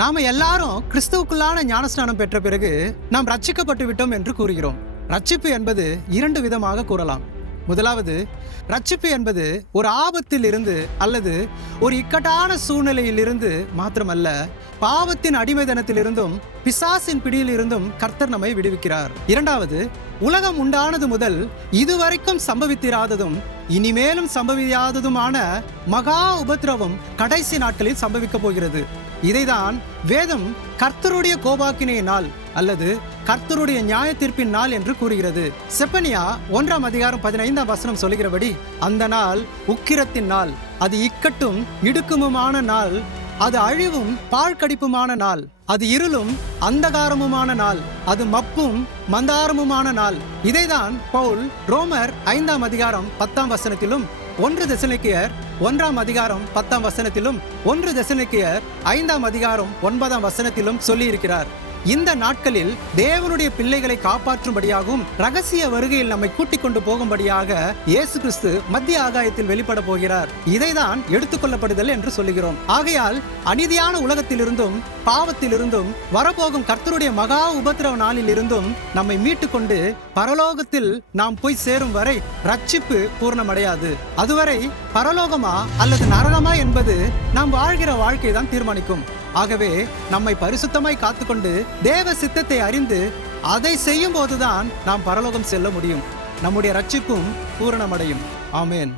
நாம எல்லாரும் கிறிஸ்துவுக்குள்ளான ஞானஸ்நானம் பெற்ற பிறகு நாம் ரட்சிக்கப்பட்டு விட்டோம் என்று கூறுகிறோம். ரட்சிப்பு என்பது இரண்டு விதமாக கூறலாம். முதலாவது, ரட்சிப்பு என்பது ஒரு ஆபத்தில் இருந்து அல்லது ஒரு இக்கட்டான சூழ்நிலையில் இருந்து மாத்திரமல்ல, பாவத்தின் அடிமைதனத்திலிருந்தும் பிசாசின் பிடியில் இருந்தும் கர்த்தர் நம்மை விடுவிக்கிறார். இரண்டாவது, உலகம் உண்டானது முதல் இதுவரைக்கும் சம்பவித்திராததும் இனிமேலும் சம்பவியாததுமான மகா உபத்திரவம் கடைசி நாட்களில் சம்பவிக்க போகிறது. இதைதான் வேதம் கர்த்தருடைய கோபாக்கினை நாள் அல்லது கர்த்தருடைய நியாய தீர்ப்பின் நாள் என்று கூறுகிறது. செப்பனியா 1:15 சொல்லுகிறபடி, அந்த நாள் உக்கிரத்தின் நாள், அது இக்கட்டும் இடுக்குமுமான நாள், அது அழிவும் பாழ்கடிப்புமான நாள், அது இருளும் அந்தகாரமுமான நாள், அது மப்பும் மந்தாரமுமான நாள். இதைதான் பவுல் ரோமர் 5:10 1 தெசலோனிக்கேயர் 1:10 1 தெசலோனிக்கேயர் 5:9 சொல்லி இருக்கிறார். இந்த நாட்களில் தேவனுடைய பிள்ளைகளை காப்பாற்றும்படியாகவும் ரகசிய வருகையில் நம்மை கூட்டிக் கொண்டு போகும்படியாக இயேசு கிறிஸ்து மத்திய ஆகாயத்தில் வெளிப்பட போகிறார். இதைதான் எடுத்துக்கொள்ளப்படுதல் என்று சொல்லுகிறோம். ஆகையால் அநீதியான உலகத்திலிருந்தும் பாவத்திலிருந்தும் வரப்போகும் கர்த்தருடைய மகா உபத்திரவ நாளில் இருந்தும் நம்மை மீட்டு கொண்டு பரலோகத்தில் நாம் போய் சேரும் வரை ரட்சிப்பு பூர்ணமடையாது. அதுவரை பரலோகமா அல்லது நரகமா என்பது நாம் வாழ்கிற வாழ்க்கை தான் தீர்மானிக்கும். ஆகவே நம்மை பரிசுத்தமாய் காத்துக்கொண்டு தேவ சித்தத்தை அறிந்து அதை செய்யும் போதுதான் நாம் பரலோகம் செல்ல முடியும். நம்முடைய ரட்சிப்பும் பூரணமடையும். ஆமென்.